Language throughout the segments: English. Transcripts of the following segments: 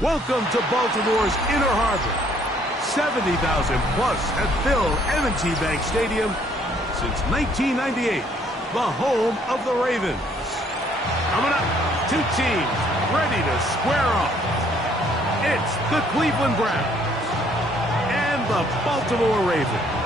Welcome to Baltimore's Inner Harbor. 70,000 plus have filled M&T Bank Stadium since 1998, the home of the Ravens. Coming up, two teams ready to square off. It's the Cleveland Browns and the Baltimore Ravens.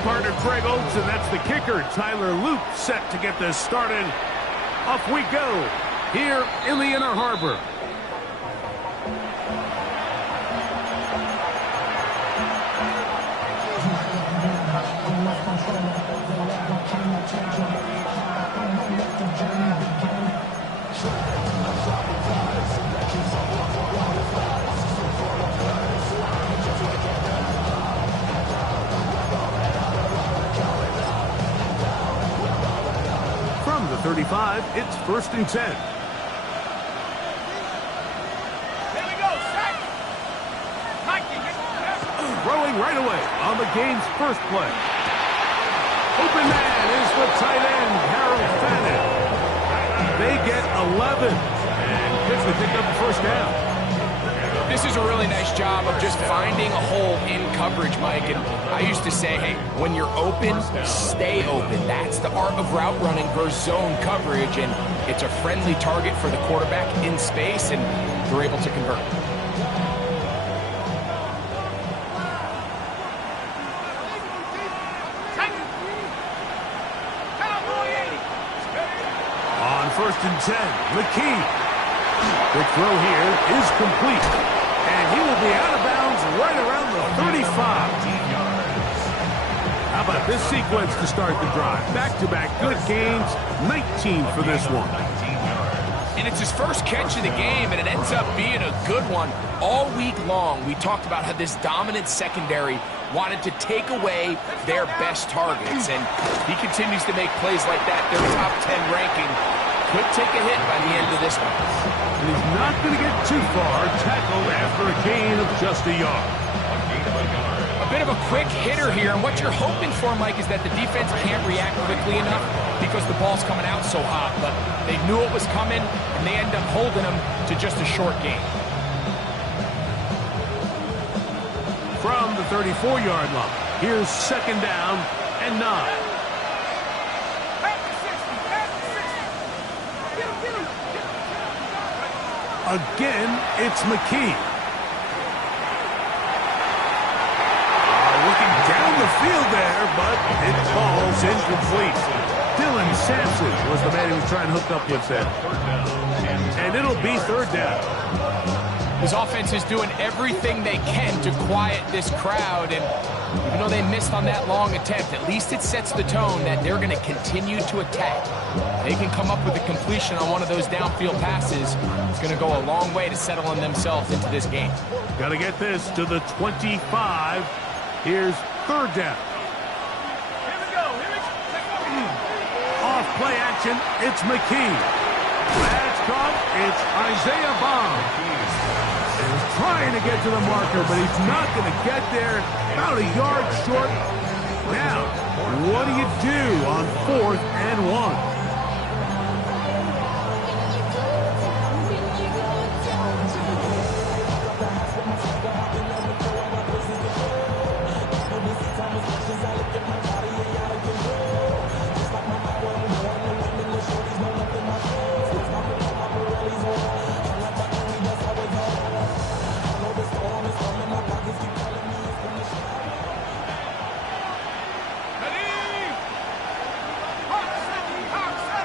Partner Greg Olsen, and that's the kicker, Tyler Luke, set to get this started. Off we go here in the Inner Harbor. From the 35, it's 1st and 10. Here we go, sack. Throwing right away on the game's first play. Open man is the tight end, Harold Fannin. They get 11 and quickly pick up the first down. This is a really nice job of just finding a hole in coverage, Mike. And I used to say, hey, when you're open, stay open. That's the art of route running versus zone coverage. And it's a friendly target for the quarterback in space, and they're able to convert. On 1st and 10, McKee. The throw here is complete. And he will be out of bounds right around the 35. How about this sequence to start the drive? Back-to-back good gains, 19 for this one. And it's his first catch of the game, and it ends up being a good one. All week long, we talked about how this dominant secondary wanted to take away their best targets, and he continues to make plays like that. Their top 10 ranking could take a hit by the end of this one. And he's not going to get too far, tackled after a gain of just a yard. A bit of a quick hitter here, and what you're hoping for, Mike, is that the defense can't react quickly enough because the ball's coming out so hot, but they knew it was coming, and they end up holding them to just a short gain. From the 34-yard line, here's 2nd down and 9. Again, it's McKee. Looking down the field there, but it falls incomplete. Dylan Sampson was the man he was trying to hook up with there. And it'll be 3rd down. His offense is doing everything they can to quiet this crowd, and even though they missed on that long attempt, at least it sets the tone that they're going to continue to attack. They can come up with a completion on one of those downfield passes. It's going to go a long way to settling themselves into this game. Got to get this to the 25. Here's 3rd down. Here we go. Off play action, it's McKee. That's caught. It's Isaiah Bond. He's trying to get to the marker, but he's not going to get there. About a yard short. Now, what do you do on 4th and 1?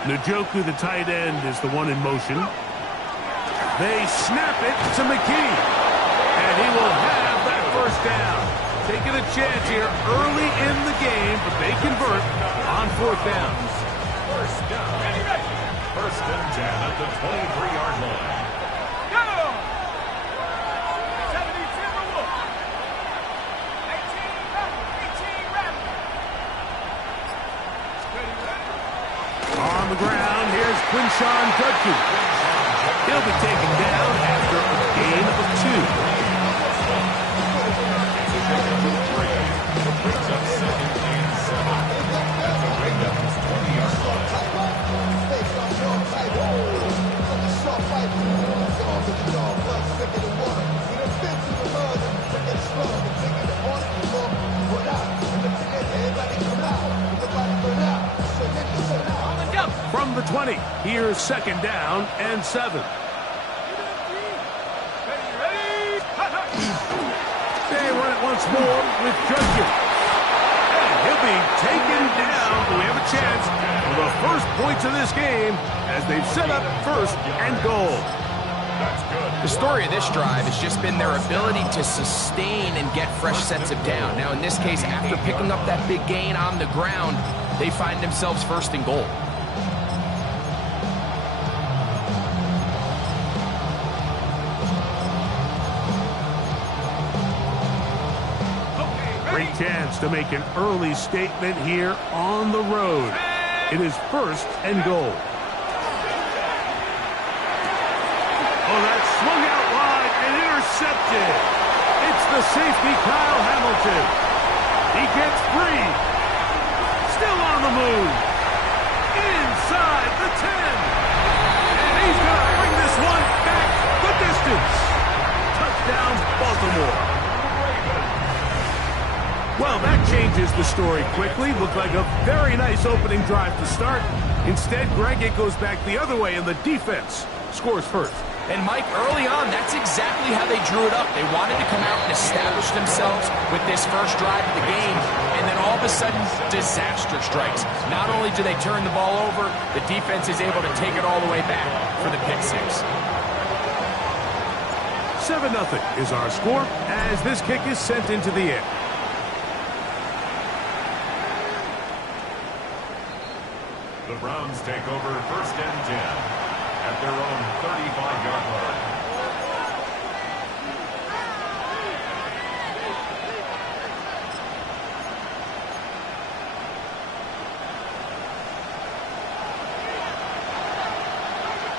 Njoku, the tight end, is the one in motion. They snap it to McKee. And he will have that 1st down. Taking a chance here early in the game, but they convert on 4th down. 1st down. 1st and 10 at the 23-yard line. Go! 70 Timberwolves. 18 Raptors. 18 Raptors. Steady, ready? on the ground. Here's Quinshon Judkins. He'll be taken down after a gain of 2. Brings up 2nd and 7 at the Ravens' 20-yard line. From the 20, here's 2nd down and 7. They run it once more with Judkins. And he'll be taken down. We have a chance for the first points of this game as they've set up 1st and goal. The story of this drive has just been their ability to sustain and get fresh sets of down. Now, in this case, after picking up that big gain on the ground, they find themselves 1st and goal. Great chance to make an early statement here on the road. It is 1st and goal. Oh, that's swung out wide and intercepted. It's the safety, Kyle Hamilton. He gets free. Still on the move. Inside the 10. And he's going to bring this one back the distance. Touchdown, Baltimore. Well, that changes the story quickly. Looked like a very nice opening drive to start. Instead, Greg, it goes back the other way, and the defense scores first. And, Mike, early on, that's exactly how they drew it up. They wanted to come out and establish themselves with this first drive of the game, and then all of a sudden, disaster strikes. Not only do they turn the ball over, the defense is able to take it all the way back for the pick six. 7-0 is our score as this kick is sent into the air. The Browns take over 1st and 10 at their own 35-yard line.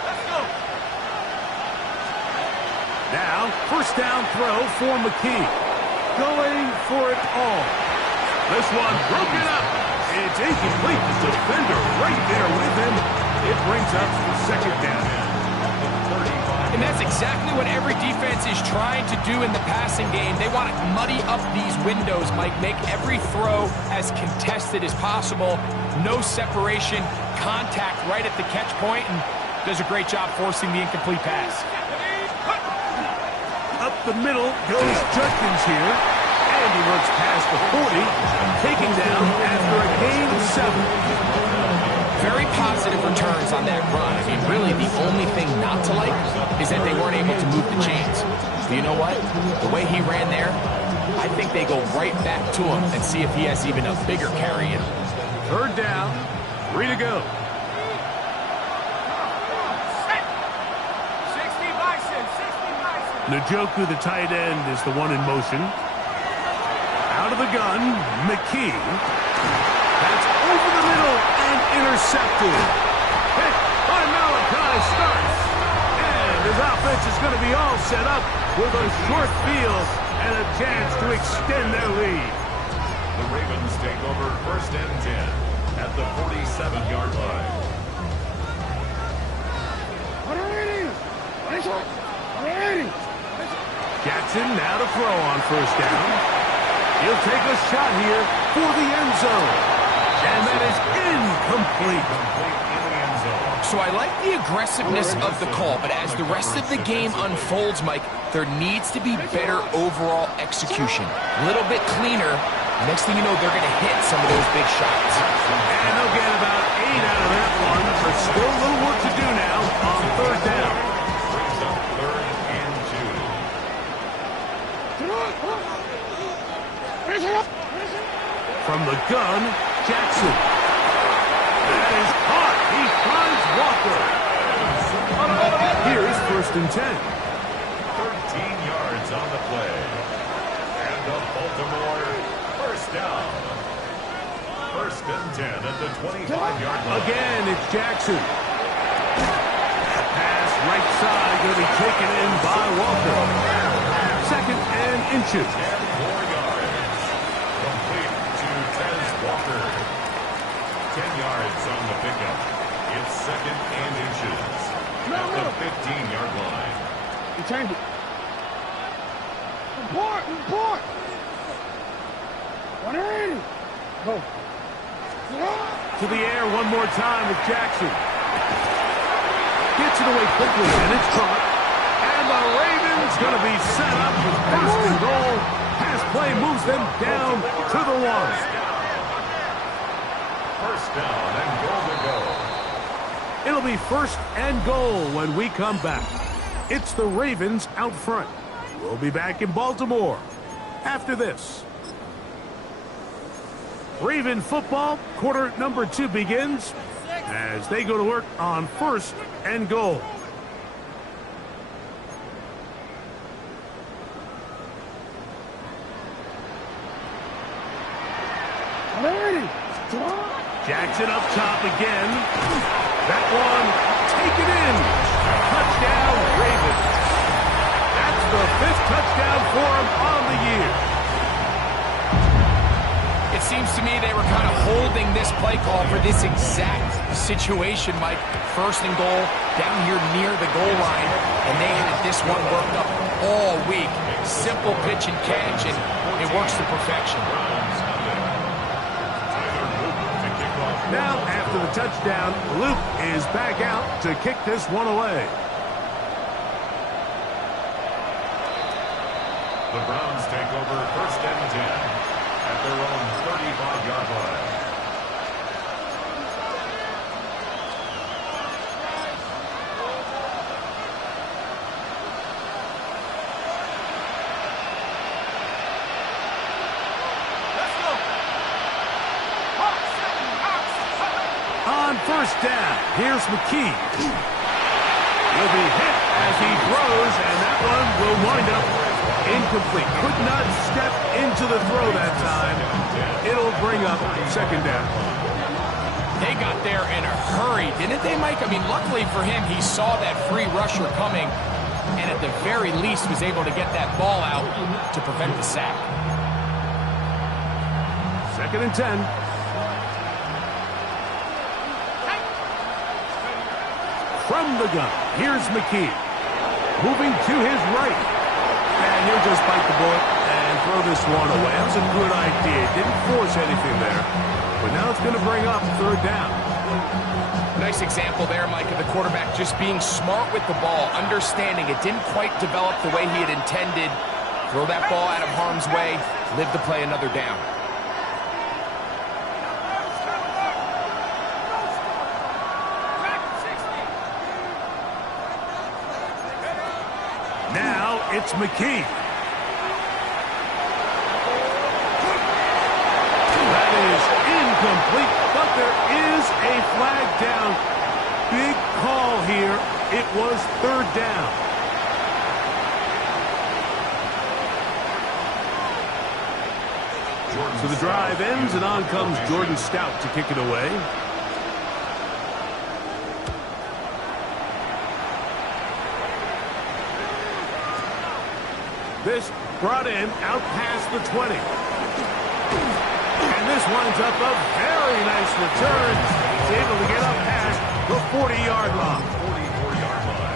Let's go. Now, 1st down throw for McKee. Going for it all. This one broken up. It's incomplete. The defender right there with him. It brings up 2nd down. And that's exactly what every defense is trying to do in the passing game. They want to muddy up these windows, Mike, make every throw as contested as possible. No separation, contact right at the catch point, and does a great job forcing the incomplete pass. Up the middle goes Judkins here. And he works past the 40, taking down after a gain of 7. Very positive returns on that run. I mean, really, the only thing not to like is that they weren't able to move the chains. But you know what? The way he ran there, I think they go right back to him and see if he has even a bigger carry in him. 3rd down, 3 to go. 60 Bison, 60 Bison. Njoku, the tight end, is the one in motion. Out of the gun, McKee. That's over the middle and intercepted. Hit by Malachi Starks. And his offense is going to be all set up with a short field and a chance to extend their lead. The Ravens take over 1st and 10 at the 47-yard line. Jackson now to throw on 1st down. He'll take a shot here for the end zone. And that is incomplete. So I like the aggressiveness of the call, but as the rest of the game unfolds, Mike, there needs to be better overall execution. A little bit cleaner. Next thing you know, they're going to hit some of those big shots. And they'll get about 8 out of that one, but still a little work to do now on 3rd down. Brings up 3rd and 2. From the gun, Jackson. That is caught. He finds Walker. Here's 1st and 10. 13 yards on the play. And the Baltimore 1st down. 1st First and 10 at the 25-yard line. Again, it's Jackson. Pass right side going to be taken in by Walker. Second and inches. 10 more yards. Complete to Tez Walker. 10 yards on the pickup. It's second and inches at the 15-yard line. He turned it. Report. 180. Go. To the air one more time with Jackson. Gets it away quickly, and it's caught. And the Ravens going to be set up with first and goal. Pass play moves them down to the one. First down and goal to go. It'll be first and goal when we come back. It's the Ravens out front. We'll be back in Baltimore after this. Raven football, quarter number 2 begins as they go to work on first and goal. Jackson up top again. That one taken in. Touchdown, Ravens. That's the 5th touchdown for him on the year. It seems to me they were kind of holding this play call for this exact situation, Mike. First and goal, down here near the goal line, and they had this one worked up all week. Simple pitch and catch, and it works to perfection. Now, after the touchdown, Luke is back out to kick this one away. The Browns take over first and 10 at their own 35-yard line. On first down, here's McKee. He'll be hit as he throws, and that one will wind up incomplete. Could not step into the throw that time. It'll bring up second down. They got there in a hurry, didn't they, Mike? I mean, luckily for him, he saw that free rusher coming, and at the very least was able to get that ball out to prevent the sack. Second and 10. From the gun, here's McKee. Moving to his right. And he'll just bite the bullet and throw this one away. That was a good idea. Didn't force anything there. But now it's going to bring up third down. Nice example there, Mike, of the quarterback just being smart with the ball, understanding it didn't quite develop the way he had intended. Throw that ball out of harm's way, live to play another down. Now it's McKee. That is incomplete, but there is a flag down. Big call here. It was third down. So the drive ends, and on comes Jordan Stout to kick it away. This brought in out past the 20. And this winds up a very nice return. He's able to get up past the 40-yard line. 44-yard line.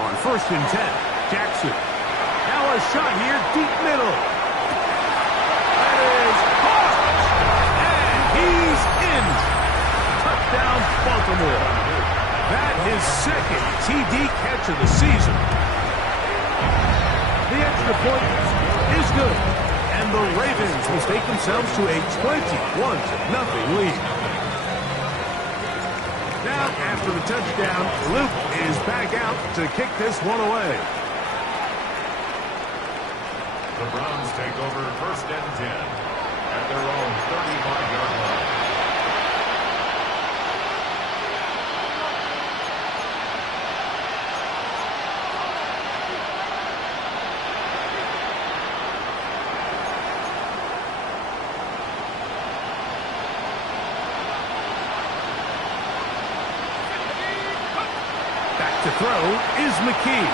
On first and 10, Jackson. Now a shot here, deep middle. That is caught. And he's in. Touchdown, Baltimore. That is second TD catch of the season. The extra point is good. And the Ravens will take themselves to a 21-0 lead. Now, after the touchdown, Luke is back out to kick this one away. The Browns take over first and 10 at their own throw is McKee.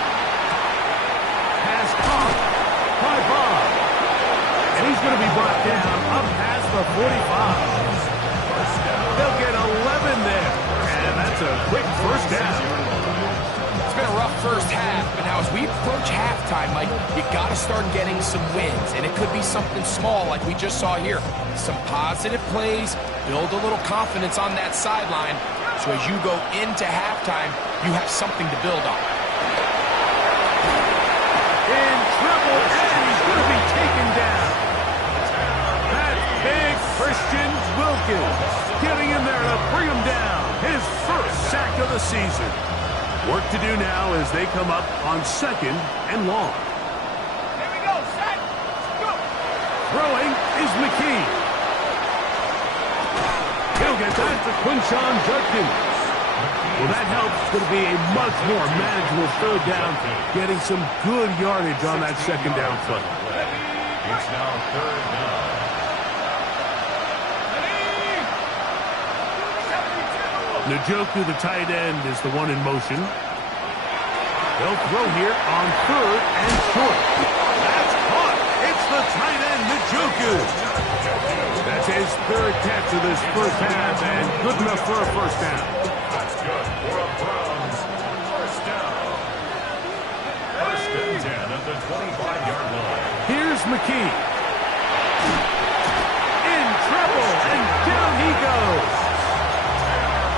Pass caught by Bob. And he's going to be brought down up past the 45. They'll get 11 there. And that's a quick first down. It's been a rough first half, but now as we approach halftime, Mike, you got to start getting some wins. And it could be something small like we just saw here. Some positive plays, build a little confidence on that sideline. So as you go into halftime, you have something to build on. In trouble, and he's going to be taken down. That's big Christian Wilkins getting in there to bring him down. His first sack of the season. Work to do now as they come up on 2nd and long. Here we go, set, go. Throwing is McKee. He'll get that to Quinshon Judkins. Well, that helps. It's going to be a much more manageable third down, getting some good yardage on that second down play. It's now 3rd down. Njoku, the tight end, is the one in motion. They'll throw here on 3rd and short. That's caught. It's the tight end, Njoku. That's his 3rd catch of this first half, and good enough for a first down. That's good for a Browns first down. 1st and 10 at the 25-yard line. Here's McKee. In trouble, and down he goes.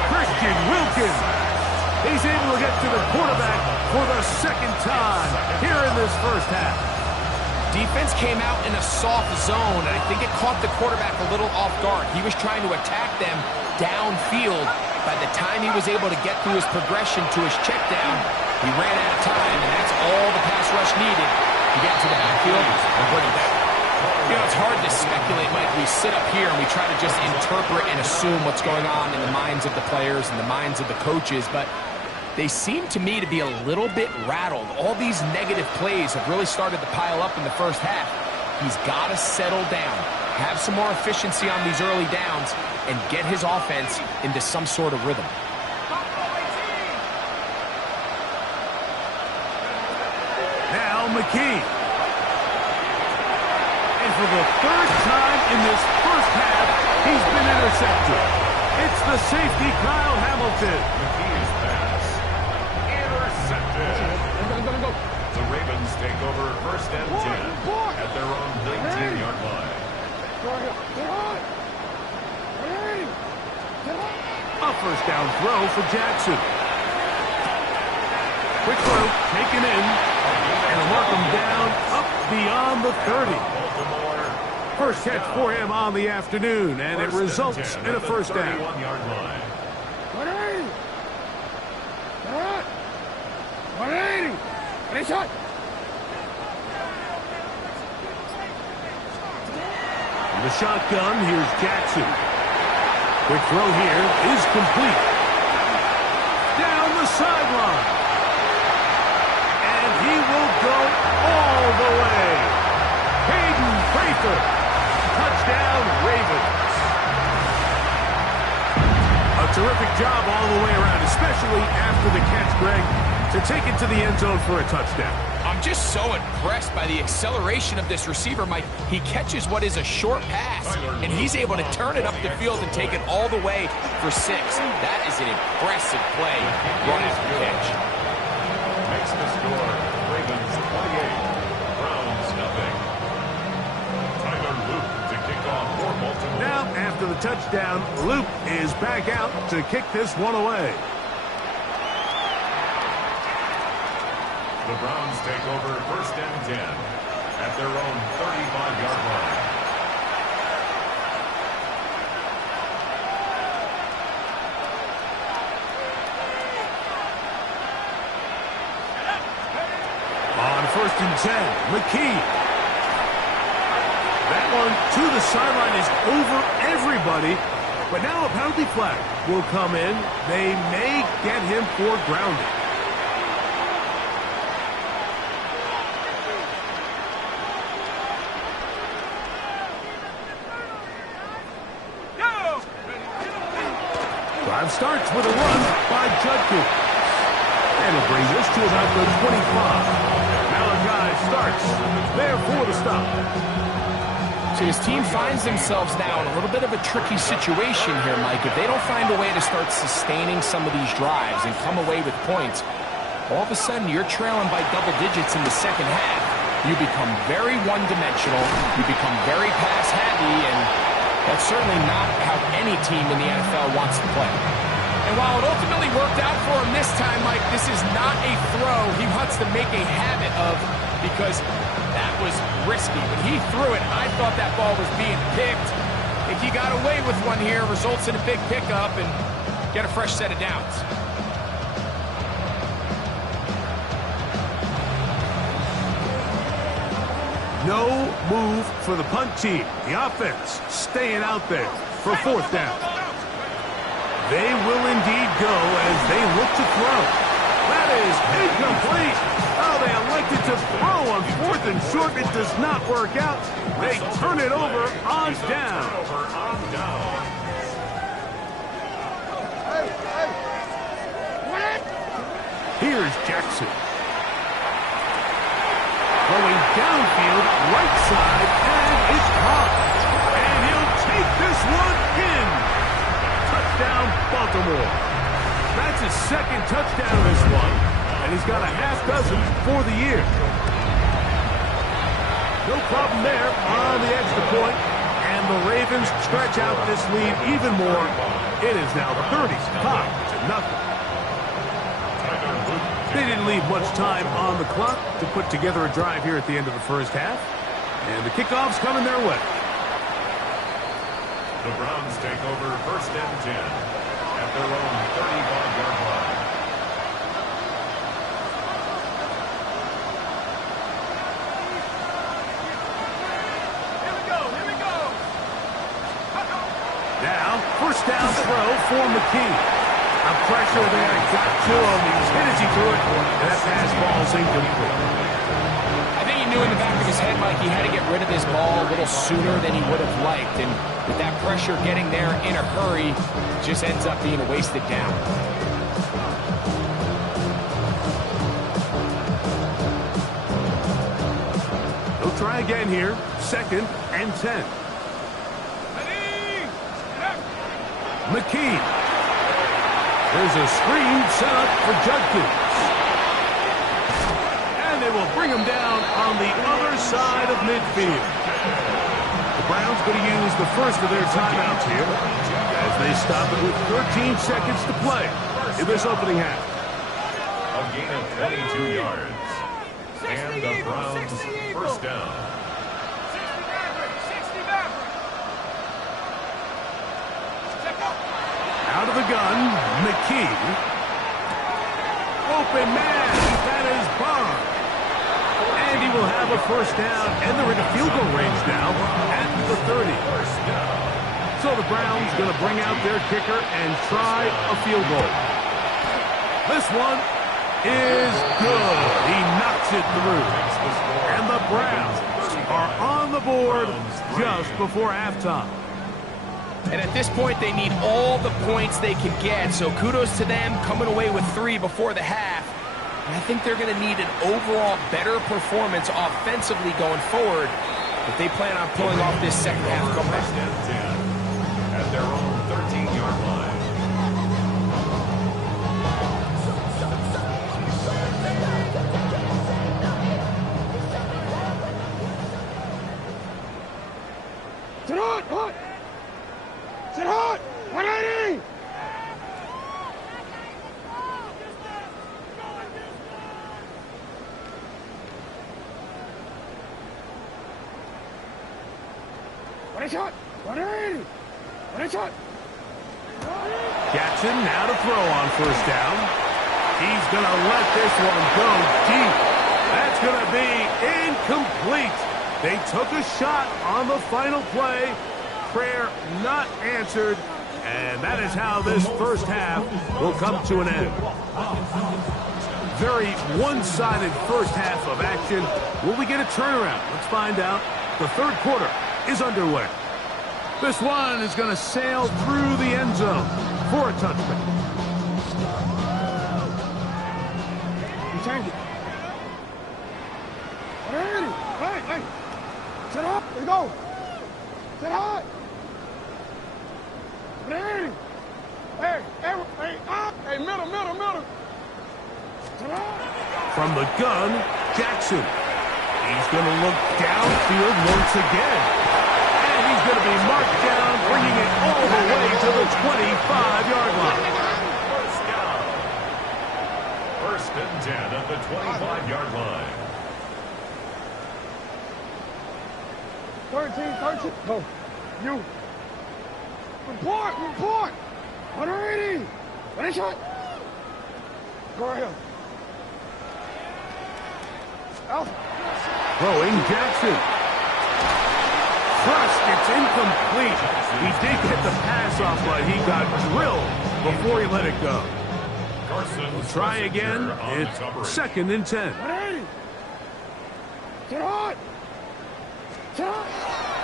Christian Wilkins. He's able to get to the quarterback for the 2nd time here in this first half. Defense came out in a soft zone, and I think it caught the quarterback a little off guard. He was trying to attack them downfield. By the time he was able to get through his progression to his check down, he ran out of time, and that's all the pass rush needed to get to the backfield and bring him down. You know, it's hard to speculate, Mike. We sit up here and we try to just interpret and assume what's going on in the minds of the players and the minds of the coaches, but they seem to me to be a little bit rattled. All these negative plays have really started to pile up in the first half. He's got to settle down, have some more efficiency on these early downs, and get his offense into some sort of rhythm. Now McKee. And for the 3rd time in this first half, he's been intercepted. It's the safety, Kyle Hamilton. McKee's pass intercepted. Go. The Ravens take over 1st and 10 at their own 19-yard line. A first down throw for Jackson. Quick throw, taken in, and mark him down up beyond the 30. First catch for him on the afternoon, and it results in a first down. 31-yard line. 180. Ready, shot. In the shotgun, here's Jackson. Quick throw here is complete. Down the sideline. And he will go all the way. Hayden Prather. Touchdown, Ravens. A terrific job all the way around, especially after the catch, Greg, to take it to the end zone for a touchdown. I'm just so impressed by the acceleration of this receiver, Mike. He catches what is a short pass, and he's able to turn it up the field and take it all the way for 6. That is an impressive play right after the catch. Makes the score Ravens 28, Browns nothing. Tyler Luke to kick off for Baltimore. Now, after the touchdown, Luke is back out to kick this one away. The Browns take over 1st and 10 at their own 35-yard line. On 1st and 10, McKee. That one to the sideline is over everybody, but now a penalty flag will come in. They may get him for grounding. Drive starts with a run by Judkins. And it brings us to about the 25. Malachi starts there for the stop. So his team finds themselves now in a little bit of a tricky situation here, Mike. If they don't find a way to start sustaining some of these drives and come away with points, all of a sudden you're trailing by double digits in the second half. You become very one-dimensional, you become very pass-heavy, and that's certainly not how any team in the NFL wants to play. And while it ultimately worked out for him this time, Mike, this is not a throw he wants to make a habit of, because that was risky. When he threw it, I thought that ball was being picked. I think he got away with one here, results in a big pickup, and get a fresh set of downs. No move for the punt team. The offense staying out there for fourth down. They will indeed go as they look to throw. That is incomplete. Oh, they elected to throw on fourth and short. It does not work out. They turn it over on down. Here's Jackson. Going downfield, right side, and it's caught. And he'll take this one in. Touchdown, Baltimore. That's his second touchdown this one, and he's got a half dozen for the year. No problem there on the extra point, and the Ravens stretch out this lead even more. It is now 35-0. They didn't leave much time on the clock to put together a drive here at the end of the first half. And the kickoff's coming their way. The Browns take over first and 10 at their own 35-yard line. Here we go. Now, first down throw for McKee. A pressure there, got to him. He was hit as he threw it, and that pass ball's incomplete. I think he knew in the back of his head, Mike, he had to get rid of this ball a little sooner than he would have liked. And with that pressure getting there in a hurry, it just ends up being a wasted down. They'll try again here. Second and 10. McKee. There's a screen set up for Judkins. And they will bring him down on the other side of midfield. The Browns going to use the first of their timeouts here as they stop it with 13 seconds to play in this opening half. A gain of 22 yards. And the Browns first down. 60 back. Out of the gun, McKee. Open man, that is Barr. And he will have a first down, and they're in a field goal range now at the 30. So the Browns going to bring out their kicker and try a field goal. This one is good. He knocks it through. And the Browns are on the board just before halftime. And at this point, they need all the points they can get. So kudos to them coming away with 3 before the half. And I think they're going to need an overall better performance offensively going forward if they plan on pulling off this second half comeback. At their own 13-yard line. Sit hot! 180! Shot! 180! 180 shot! Jackson now to throw on first down. He's going to let this one go deep. That's going to be incomplete. They took a shot on the final play. Prayer not answered, and that is how this first half will come to an end. Very one-sided first half of action. Will we get a turnaround? Let's find out. The third quarter is underway. This one is going to sail through the end zone for a touchdown. Hey! Sit up! Let's go! Sit high! Hey! Hey, middle! Sit up! From the gun, Jackson. He's going to look downfield once again. And he's going to be marked down, bringing it all the way to the 25-yard line. First down. First and 10 at the 25-yard line. 13. Go. You. Report. 180. Ready, shot. Go right here. Alpha. Throwing Jackson. Thrust, it's incomplete. He did get the pass off, but he got drilled before he let it go. Carson. Try again. It's 2nd and 10. 180. Sit hot.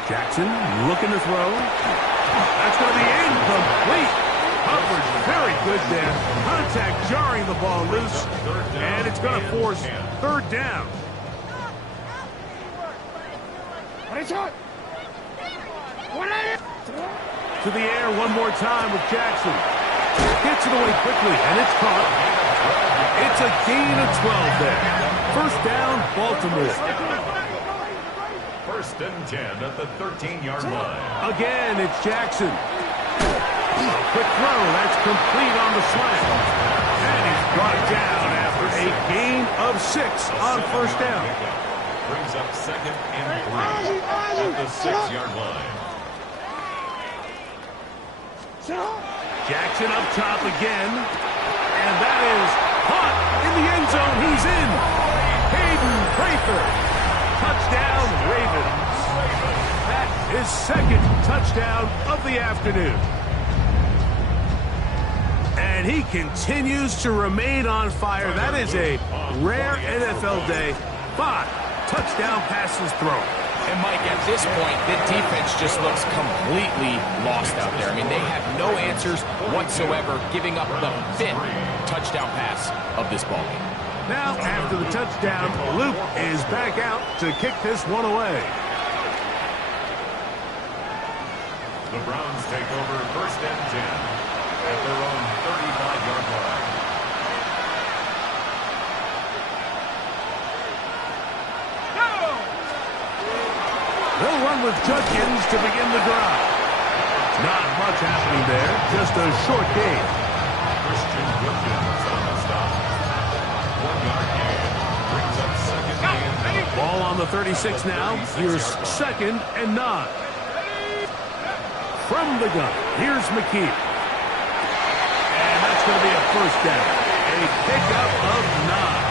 Jackson looking to throw. That's going to be incomplete. Coverage very good there. Contact jarring the ball loose. And it's going to force 3rd down. Ready, shot. 180. To the air one more time with Jackson. Gets it away quickly, and it's caught. It's a gain of 12 there. 1st down, Baltimore. 1st and 10 at the 13-yard line. Again, it's Jackson. Quick throw, that's complete on the slant. And he's brought down after a gain of 6 on 1st down. Brings up 2nd and 3 at the 6-yard line. Jackson up top again. And that is caught in the end zone. He's in. Hayden Prather. Touchdown, Ravens. That is 2nd touchdown of the afternoon. And he continues to remain on fire. That is a rare NFL day. 5 touchdown passes thrown. And, Mike, at this point, the defense just looks completely lost out there. I mean, they have no answers whatsoever, giving up the 5th touchdown pass of this ballgame. Now, after the touchdown, Luke is back out to kick this one away. The Browns take over 1st and 10 at their own 35-yard line. They'll run with Judkins to begin the drive. Not much happening there, just a short gain. Christian Wilkins on the stop. 1-yard gain. Brings up 2nd and Ball on the 36 now. Here's 2nd and 9. From the gun, here's McKee. And that's going to be a 1st down. A pickup of 9.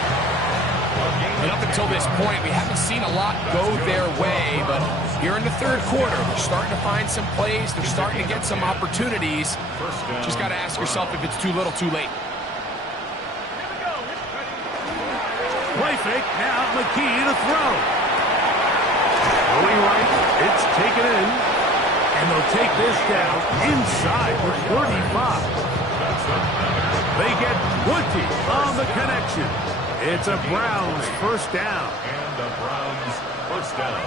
And up until this point, we haven't seen a lot go their way, but here in the 3rd quarter, they're starting to find some plays. They're starting to get some opportunities. Just got to ask yourself if it's too little, too late. Play fake, now McKee to throw. Going right, it's taken in. And they'll take this down inside the 35. They get 20 on the connection. It's a Browns 1st down. And the Browns 1st down.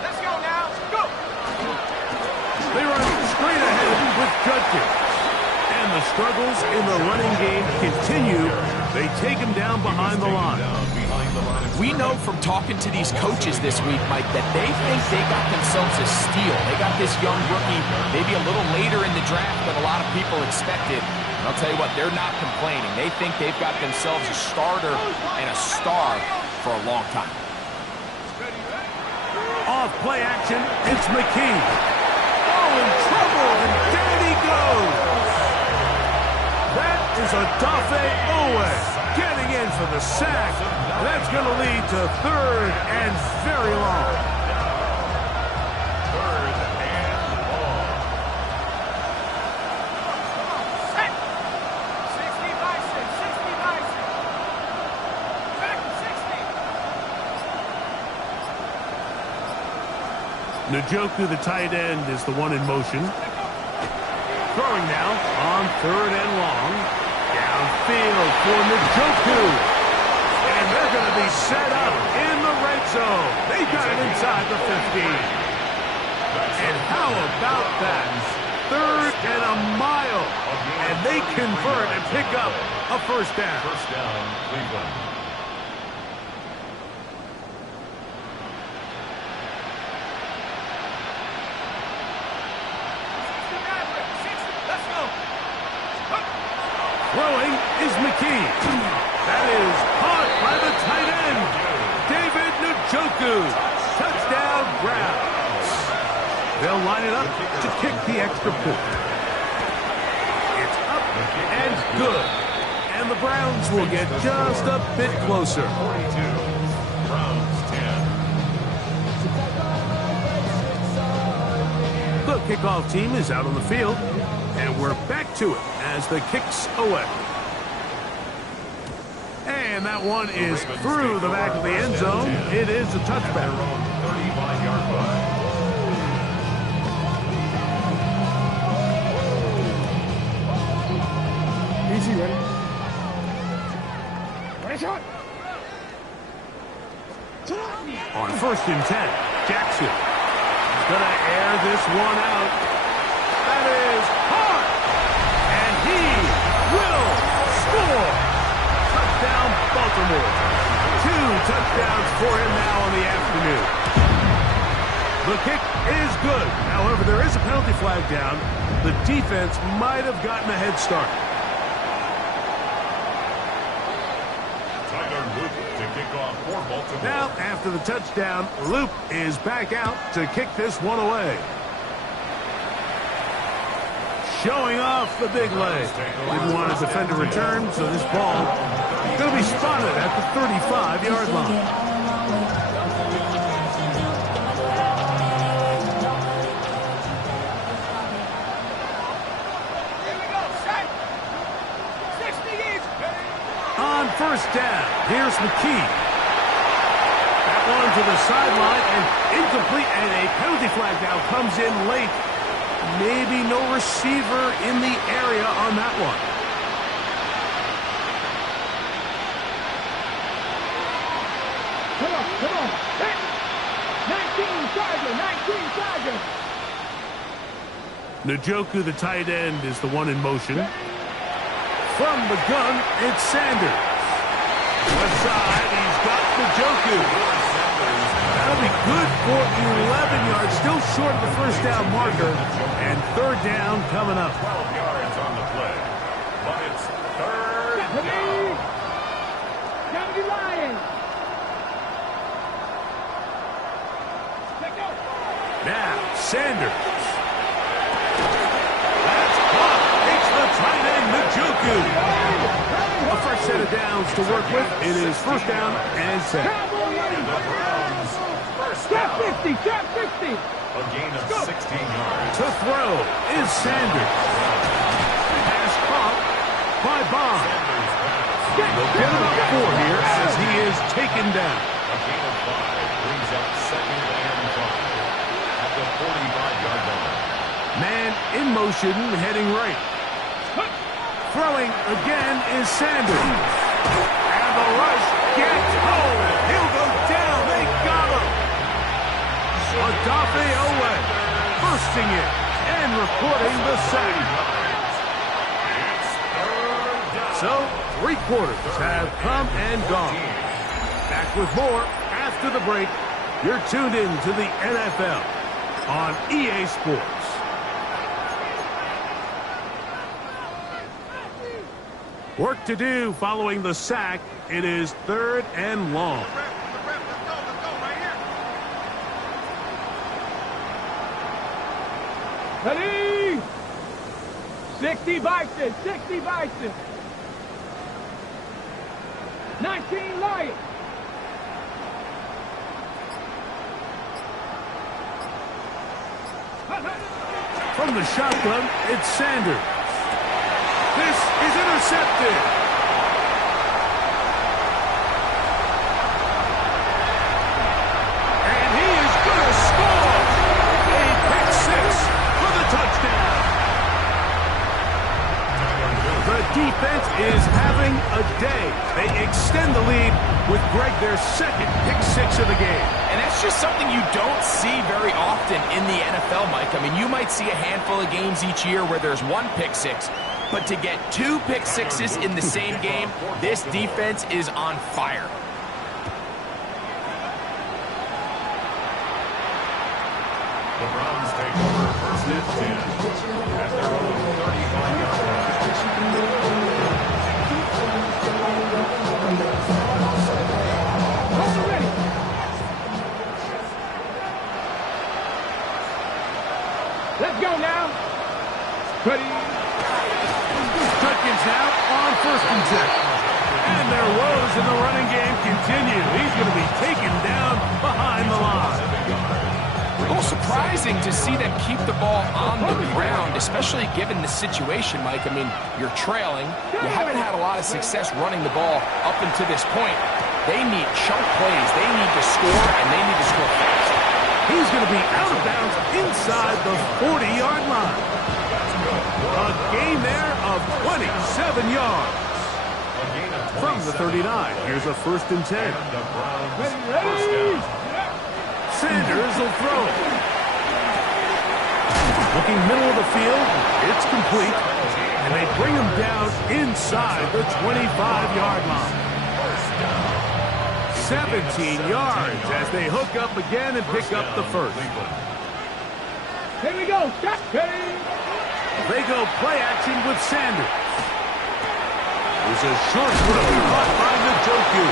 Let's go now. Go. They run straight ahead with Judkins. And the struggles in the running game continue. They take him down behind the line. We know from talking to these coaches this week, Mike, that they think they got themselves a steal. They got this young rookie maybe a little later in the draft than a lot of people expected. And I'll tell you what, they're not complaining. They think they've got themselves a starter and a star for a long time. Off play action, it's McKee. Oh, in trouble, and down he goes. That is Odafe Oweh getting in for the sack. That's going to lead to 3rd and very long. 3rd and long. 60 bison. Back to 60. Njoku, the tight end, is the one in motion. Throwing now on 3rd and long. Downfield for Njoku. And to be set up in the red zone. They got it inside the 15. And how about that? 3rd and a mile. And they convert and pick up a first down. First down, Cleveland. Throwing is McKee. That is caught by the tight end, David Njoku. Touchdown, Browns. They'll line it up to kick the extra point. It's up and good. And the Browns will get just a bit closer. 42, Browns 10. The kickoff team is out on the field, and we're back to it as the kick's away. And that one is through the back of the end zone. It is a touchback. 35-yard line. Easy, ready? Ready, shot! On 1st and 10, Jackson is going to air this one out. That is hard. And he will score. Touchdown, Baltimore. 2 touchdowns for him now on the afternoon. The kick is good. However, there is a penalty flag down. The defense might have gotten a head start. Tyler Loop to kick off for Baltimore. Now, after the touchdown, Loop is back out to kick this one away. Showing off the big leg. Didn't want to defend a return, so this ball is going to be spotted at the 35-yard line. On 1st down, here's McKee. That one to the sideline and incomplete, and a penalty flag now comes in late. Maybe no receiver in the area on that one. Come on. Hit. 19 Charger. Njoku, the tight end, is the one in motion. From the gun, it's Sanders. Left side, he's got Njoku. That'll be good for 11 yards. Still short of the first down marker. And 3rd down coming up. 12 yards on the play. But it's 3rd down. Kennedy Lions. Now, Sanders. That's caught. It's the tight end, Njoku. A fresh set of downs to work with. It is 1st down and 10. And the Browns, first down. Trap 50. A gain of 16 yards. To throw is Sanders. Pass caught by Bond. Sanders pass. They'll get about 4 here as he is taken down. A gain of 5 brings up 2nd and 5 at the 45-yard line. Man in motion, heading right. Throwing again is Sanders. And the rush gets home. He'll go down. They got him. Odafe Owe bursting it and recording the sack. It's 3rd down. So, 3 quarters have come and gone. Back with more after the break. You're tuned in to the NFL on EA Sports. Work to do following the sack. It is 3rd and long. Ready? 60 Bison. 19 Lions. From the shotgun, it's Sanders. This is intercepted. And he is going to score. A pick 6 for the touchdown. The defense is having a day. They extend the lead with Greg their second pick-6 of the game. And that's just something you don't see very often in the NFL, Mike. I mean, you might see a handful of games each year where there's one pick-6, but to get 2 pick-6s in the same game, this defense is on fire. The Browns take over first and 10 at their own 35-yard line. Let's go now. Ready. Judkins now on 1st and 10. And their woes in the running game continue. He's going to be taken down behind the line. A little surprising to see them keep the ball on the ground, especially given the situation, Mike. I mean, you're trailing. You haven't had a lot of success running the ball up until this point. They need chunk plays. They need to score, and they need to score fast. He's going to be out of bounds inside the 40-yard line. A gain there of 27 yards. From the 39, here's a 1st and 10. Ready. Sanders will throw it. Looking middle of the field, it's complete. And they bring him down inside the 25-yard line. 17 yards as they hook up again and pick up the 1st. Here we go. They go play action with Sanders. There's a short throw caught by Njoku.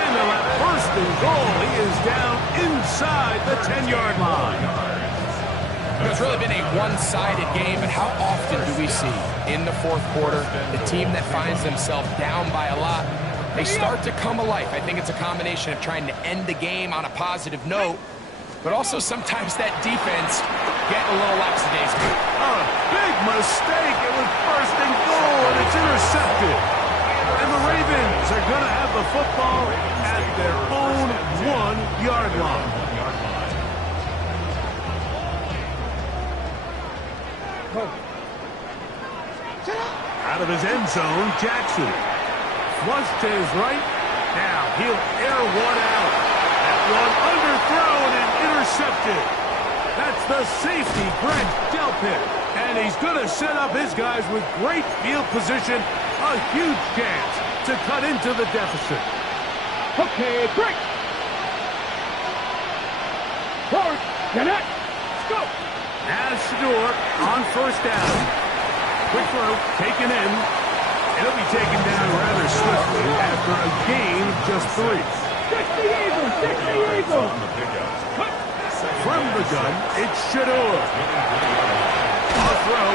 And they'll have 1st and goal. He is down inside the 10-yard line. It's really been a one-sided game, but how often do we see in the 4th quarter the team that finds themselves down by a lot, they start to come alive? I think it's a combination of trying to end the game on a positive note, but also sometimes that defense getting a little lackadaisical. A big mistake. It was 1st and goal, and it's intercepted. And the Ravens are going to have the football at their own 1-yard line. Out of his end zone, Jackson. Flush to his right. Now he'll air one out. That one underthrown and intercepted. That's the safety, Greg Delpit. And he's going to set up his guys with great field position. A huge chance to cut into the deficit. Okay, break. Forward. Net. Let's go. Now Shador on 1st down. Quick throw, taken in. It'll be taken down rather swiftly after a gain of just 3. 60 Eagles. 60 Eagles. From the gun, it's Shador. Off throw,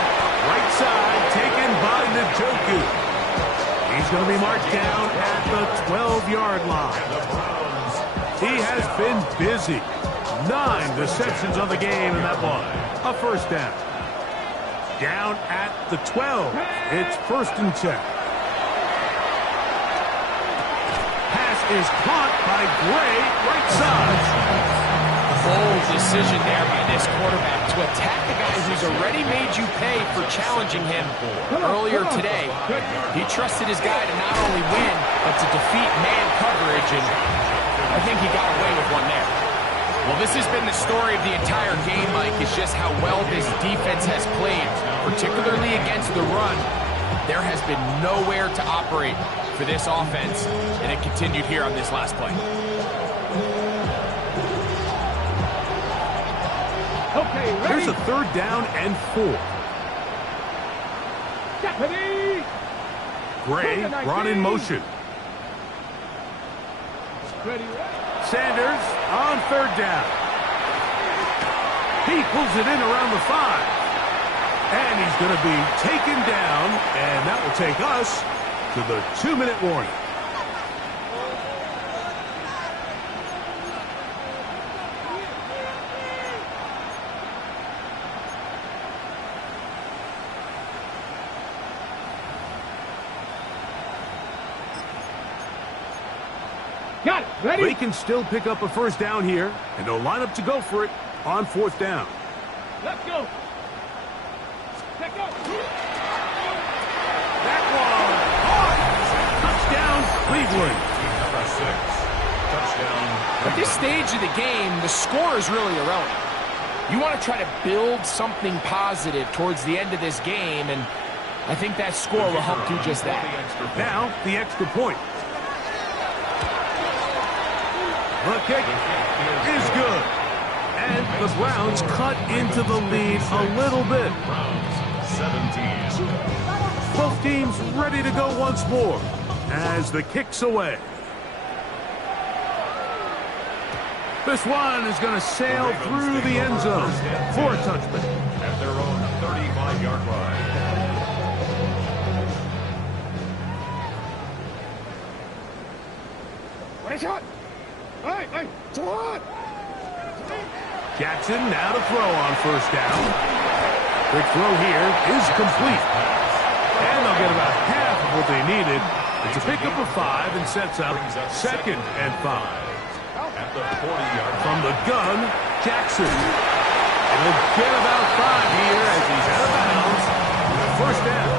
right side, taken by Njoku. He's going to be marked down at the 12-yard line. He has been busy. 9 receptions on the game, and that one, a 1st down. Down at the 12. It's 1st and 10. Pass is caught by Gray, right side. Bold decision there by this quarterback to attack a guy who's already made you pay for challenging him earlier today. He trusted his guy to not only win, but to defeat man coverage, and I think he got away with one there. Well, this has been the story of the entire game, Mike, is just how well this defense has played, particularly against the run. There has been nowhere to operate for this offense, and it continued here on this last play. Okay, ready. Here's a 3rd down and 4. Deputy. Gray brought in motion. Ready. Sanders on 3rd down. He pulls it in around the 5. And he's going to be taken down, and that will take us to the 2-minute warning. Got it. Ready. They can still pick up a 1st down here, and they'll line up to go for it on 4th down. Let's go. Let's go. That one. Touchdown, Cleveland. stage of the game, the score is really irrelevant. You want to try to build something positive towards the end of this game, and I think that score will help do just that. Now, the extra point. The kick is good. And the Browns cut into the lead a little bit. 17. Both teams ready to go once more as the kick's away. This one is going to sail through the end zone for a touchback. At their own 35-yard line. What a shot! Hey, shot! Jackson now to throw on first down. Quick throw here is complete. And they'll get about half of what they needed. It's a pickup of 5 and sets up 2nd and 5. At the 40-yard line. From the gun, Jackson. He'll get about 5 here as he's out of bounds. First down.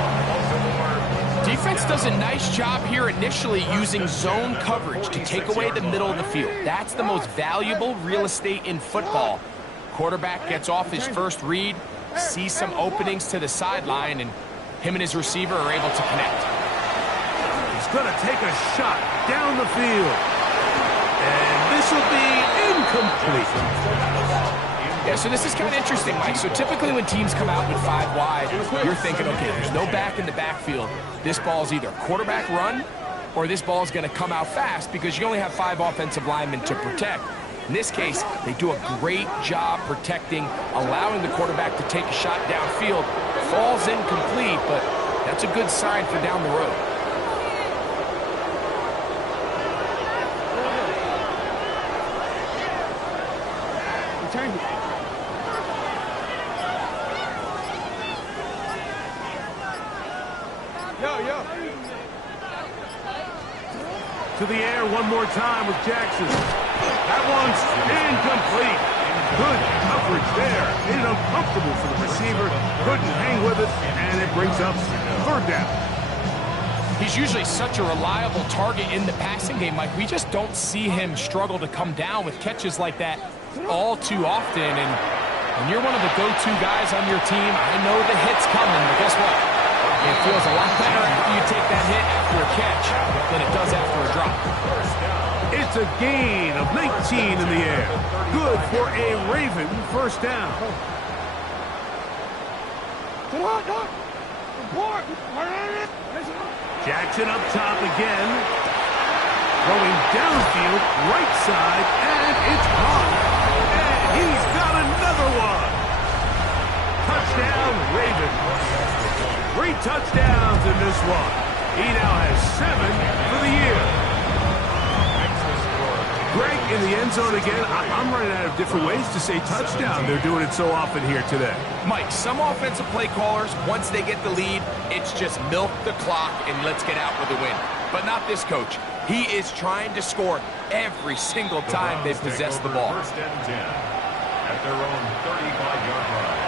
Defense does a nice job here initially using zone coverage to take away the middle of the field. That's the most valuable real estate in football. Quarterback gets off his first read, sees some openings to the sideline, and him and his receiver are able to connect. He's going to take a shot down the field. And this will be incomplete. Yeah, so this is kind of interesting, Mike. So typically when teams come out with 5 wide, you're thinking, okay, there's no back in the backfield. This ball is either quarterback run or this ball is going to come out fast because you only have 5 offensive linemen to protect. In this case, they do a great job protecting, allowing the quarterback to take a shot downfield. Falls incomplete, but that's a good sign for down the road. To the air one more time with Jackson. That one's incomplete. Good coverage there. Made it uncomfortable for the receiver. Couldn't hang with it, and it brings up 3rd down. He's usually such a reliable target in the passing game, Mike. We just don't see him struggle to come down with catches like that all too often. And when you're one of the go-to guys on your team, I know the hit's coming, but guess what? It feels a lot better after you take that hit after a catch than it does after a drop. It's a gain of 19 in the air. Good for a Raven first down. Jackson up top again. Going downfield, right side, and it's caught. And he's got another one. Touchdown, Ravens. 3 touchdowns in this one. He now has 7 for the year. Greg in the end zone again. I'm running out of different ways to say touchdown. They're doing it so often here today. Mike, some offensive play callers, once they get the lead, it's just milk the clock and let's get out with a win. But not this coach. He is trying to score every single time they possess the ball. 1st and 10 at their own 35-yard line.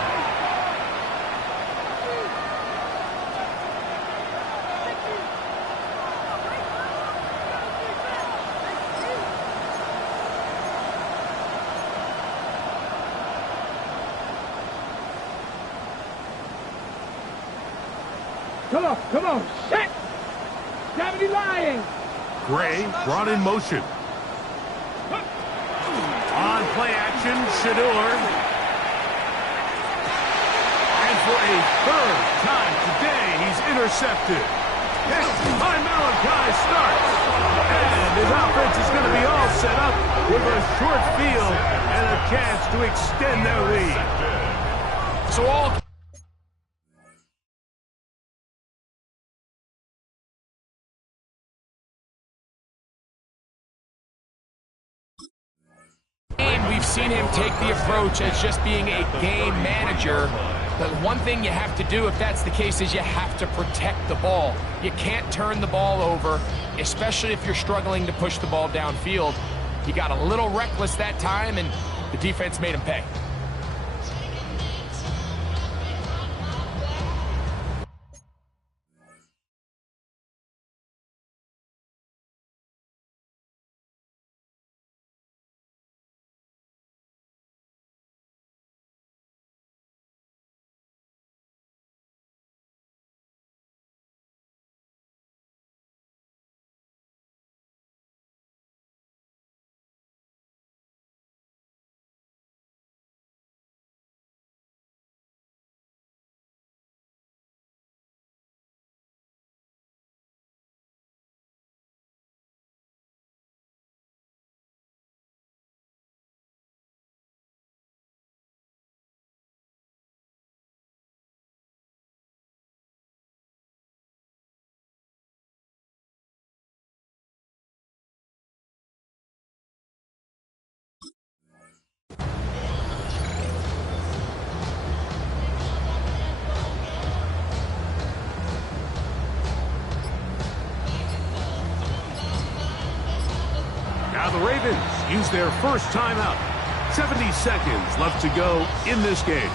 Come on, shit! Gravity lying! Gray brought in motion. On play action, Shador. And for a 3rd time today, he's intercepted. Next time Malachi starts. And his offense is going to be all set up with a short field and a chance to extend their lead. So all we've seen him take the approach as just being a game manager. But one thing you have to do if that's the case is you have to protect the ball. You can't turn the ball over, especially if you're struggling to push the ball downfield. He got a little reckless that time, and the defense made him pay. the Ravens use their first timeout. 70 seconds left to go in this game.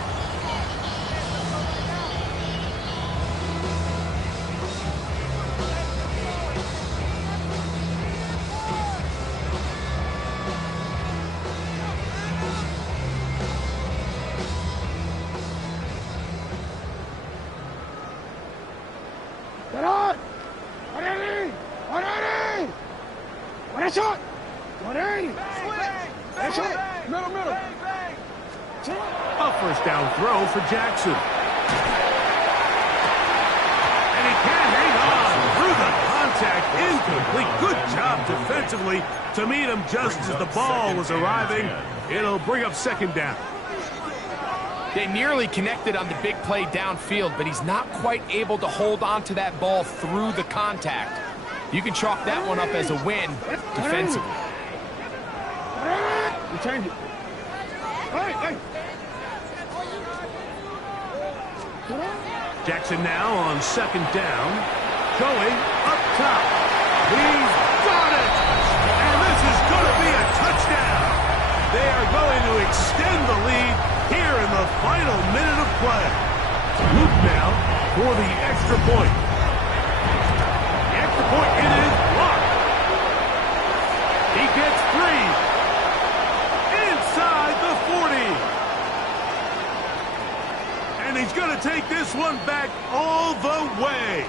Get on! 180! 180! What a shot! 180! That's it! Middle, middle! A first down throw for Jackson. And he can't hang on through the contact. Incomplete. Good job defensively to meet him just as the ball was arriving. It'll bring up second down. They nearly connected on the big play downfield, but he's not quite able to hold on to that ball through the contact. You can chalk that one up as a win defensively. You change it. Hey! Jackson now on second down. Going up top. He's got it! And this is going to be a touchdown. They are going to extend the lead here in the final minute of play. Luke now for the extra point. The extra point, it is blocked. He gets 3. Inside the 40. And he's going to take this one back all the way.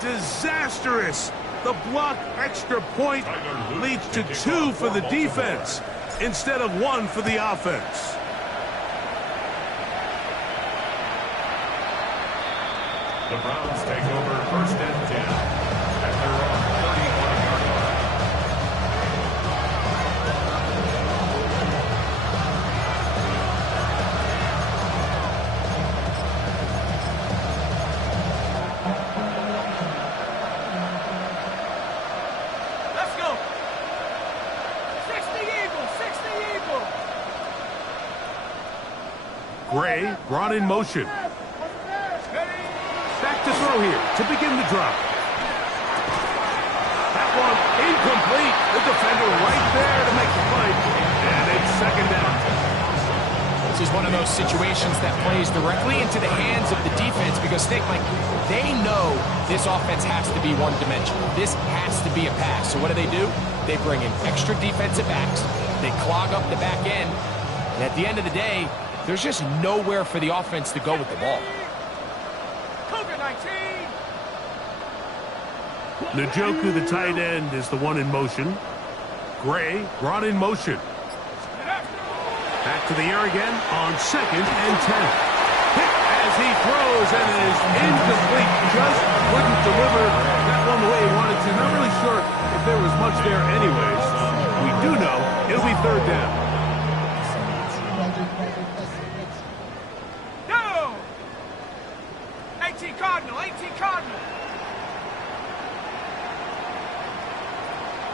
Disastrous. The block extra point leads to 2 for the defense instead of 1 for the offense. The Browns take over first and 10 at their own 31-yard line. Let's go! 60 Eagles! 60 Eagles! Gray brought in motion. Back to throw here to begin the drive. That one incomplete. The defender right there to make the play. And it's second down. This is one of those situations that plays directly into the hands of the defense because they know this offense has to be one-dimensional. This has to be a pass. So what do? They bring in extra defensive backs. They clog up the back end. And at the end of the day, there's just nowhere for the offense to go with the ball. Njoku, the tight end, is the one in motion. Gray brought in motion. Back to the air again on second and 10. Hit as he throws and it is incomplete. Just couldn't deliver that one the way he wanted to. Not really sure if there was much there anyways. We do know it'll be third down. No! 18 Cardinal! 18 Cardinal!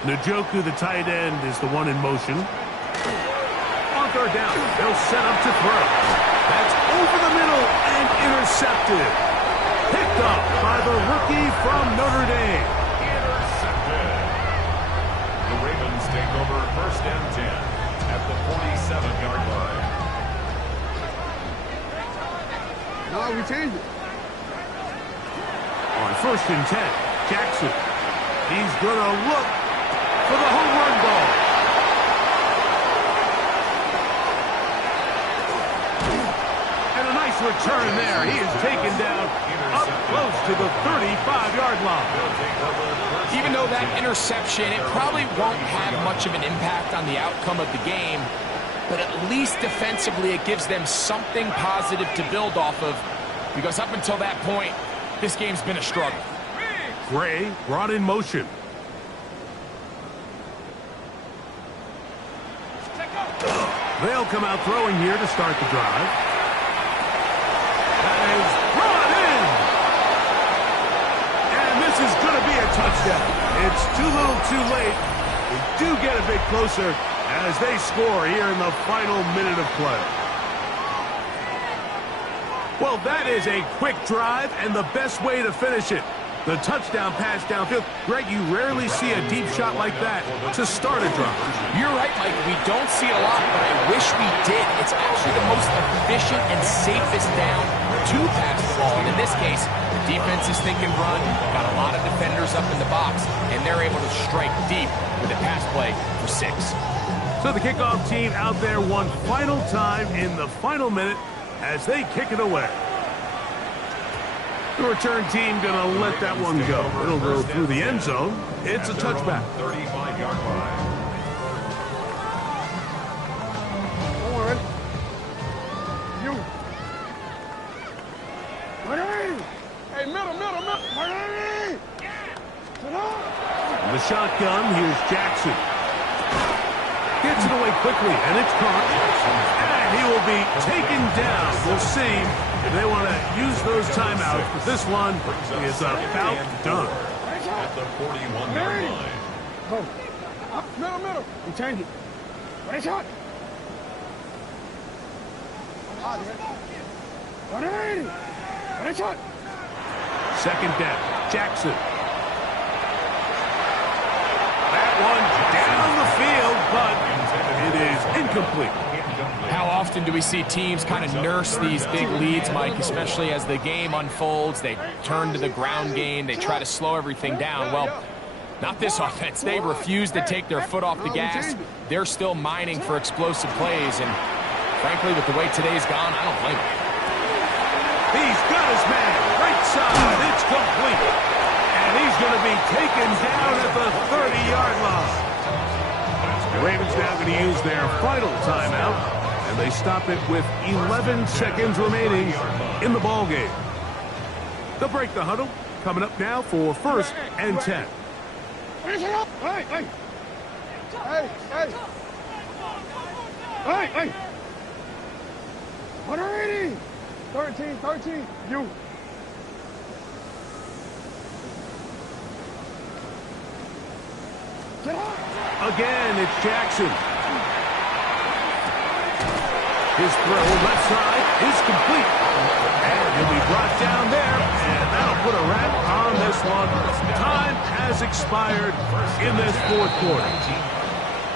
Njoku, the tight end, is the one in motion. On third down, they'll set up to throw. That's over the middle and intercepted. Picked up by the rookie from Notre Dame. Intercepted. The Ravens take over first and 10 at the 47-yard line. No, we changed it. On first and 10, Jackson. He's going to look for the home run ball. And a nice return there. He is taken down up close to the 35-yard line. Even though that interception, it probably won't have much of an impact on the outcome of the game, but at least defensively it gives them something positive to build off of, because up until that point, this game's been a struggle. Gray brought in motion. They'll come out throwing here to start the drive. That is brought in. And this is going to be a touchdown. It's too little too late. They do get a bit closer as they score here in the final minute of play. Well, that is a quick drive and the best way to finish it. The touchdown pass downfield. Greg, you rarely see a deep shot like that to start a drive. You're right, Mike. We don't see it a lot, but I wish we did. It's actually the most efficient and safest down to pass the ball. And in this case, the defense is thinking run, got a lot of defenders up in the box, and they're able to strike deep with a pass play for 6. So the kickoff team out there one final time in the final minute as they kick it away. The return team going to let that one go. It'll go through the end zone. It's a touchback. 35-yard line. Don't worry. You. Ready? Hey, middle. Ready? Sit up. The shotgun, here's Jackson. Gets it away quickly, and it's caught. And he will be taken down. We'll see if they want to use those timeouts. But this one is about done. At the 41-yard line. Go. Up, middle. You change it. Ready, shot. Ready, shot. Second down, Jackson. That one down the field, but it is incomplete. How often do we see teams kind of nurse these big leads, Mike, especially as the game unfolds? They turn to the ground game. They try to slow everything down. Well, not this offense. They refuse to take their foot off the gas. They're still mining for explosive plays, and frankly, with the way today's gone, I don't blame them. He's got his man. Right side. It's complete. And he's going to be taken down at the 30-yard line. The Ravens now going to use their final timeout, and they stop it with 11 seconds remaining in the ball game. They'll break the huddle. Coming up now for 1st and 10. Hey. 180. 13. You. Again, it's Jackson. His throw left side is complete. And he'll be brought down there, and that'll put a wrap on this one. Time has expired in this fourth quarter.